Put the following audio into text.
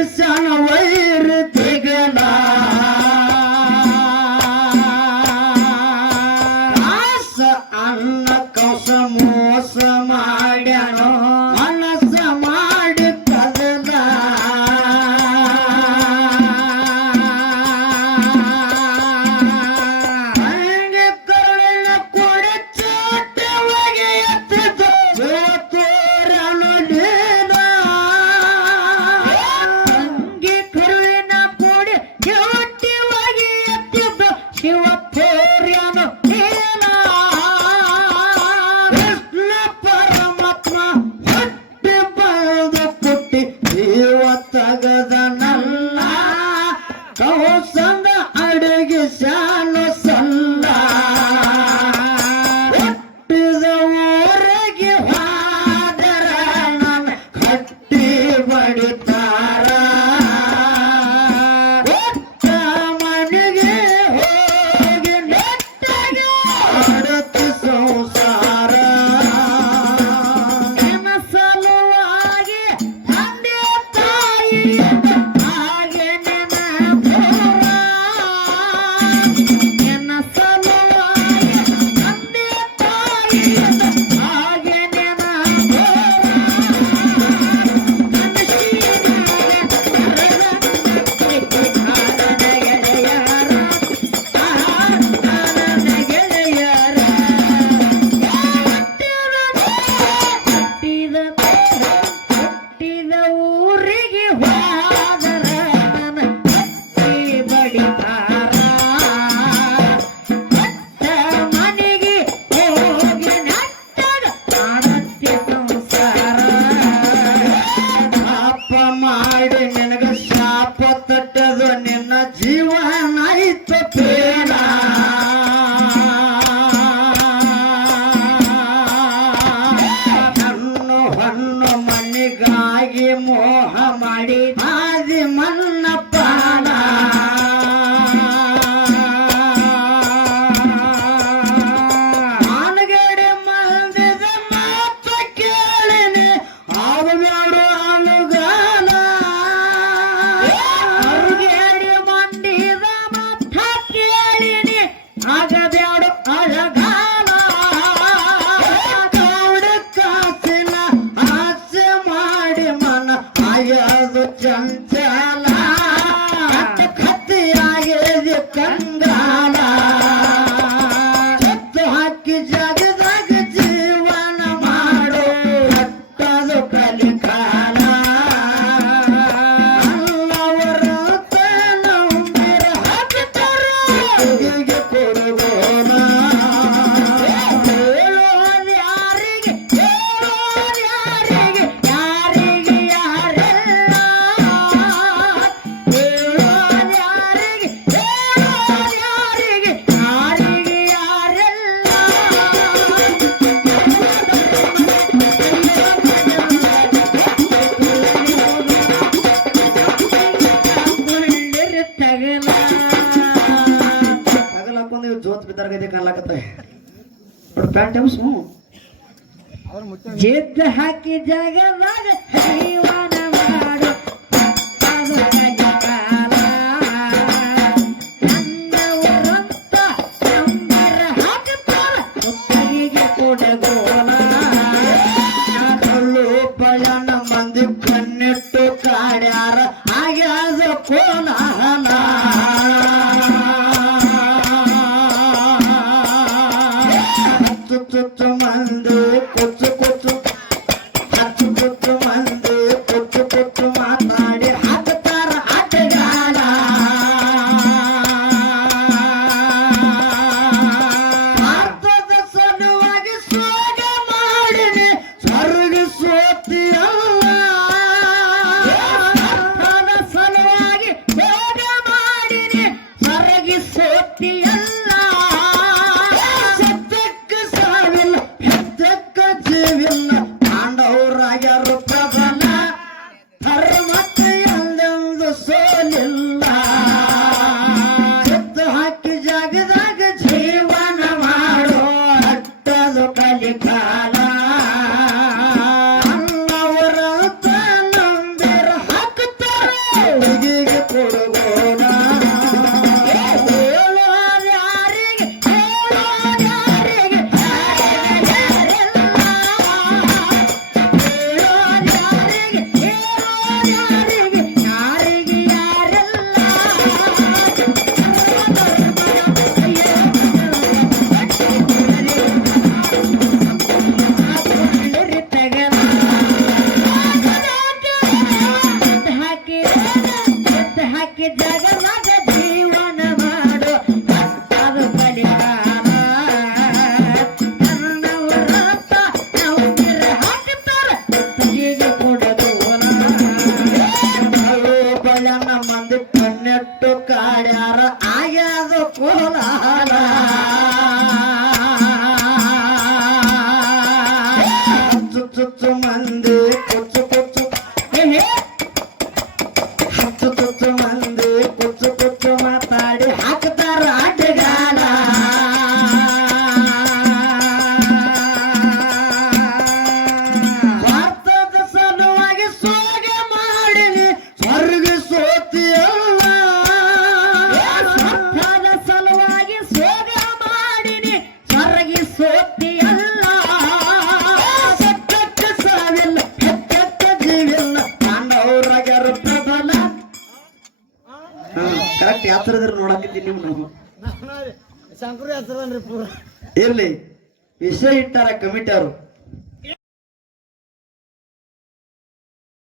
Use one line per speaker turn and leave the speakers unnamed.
Christian away. జగదనల్లా ಮಾಡಿ ನಿನಗ ಶಾಪ ತಟ್ಟದು ನಿನ್ನ ಜೀವನ ಇತ್ತು ಪ್ರೇಮ ஜம் ஜால
ಕಾಣ್ಲಾಕತ್ತ ಬಟ್ ಪ್ಯಾಂಟ್ ಎಮ್ಸ್ ಹ್ಞೂ
ಜೇದ್ ಹಾಕಿ ಜಾಗದಾಗ ಹರಿವಾನ ಮಾಡು ಅದು ಕಲಿಕಾಲ ನನ್ನವರಂತ ನಂಬರ ಹಾಕುತ್ತಾರ ಮುತ್ತರಿಗೆ ಕೊಡಗೋಲ ಕಲ್ಲು ಪಯಣ ಮಂದಿ ಕಣ್ಣಿಟ್ಟು ಕಾಡ್ಯಾರ ಆಗ್ಯಾದ ಕೋಲಾಹಲ আমাদের হাত Roman.
ಅಟ್ ಯಾತ್ರ ನೋಡಕ್ಕಿದ್ದೀನಿ ನೀವು ನಾವು?
ಶಂಕರ ಯಾತ್ರ ಪೂರ.
ಇರ್ಲಿ ವಿಷಯ ಇಟ್ಟಾರ ಕಮಿಟಿ ಅವರು.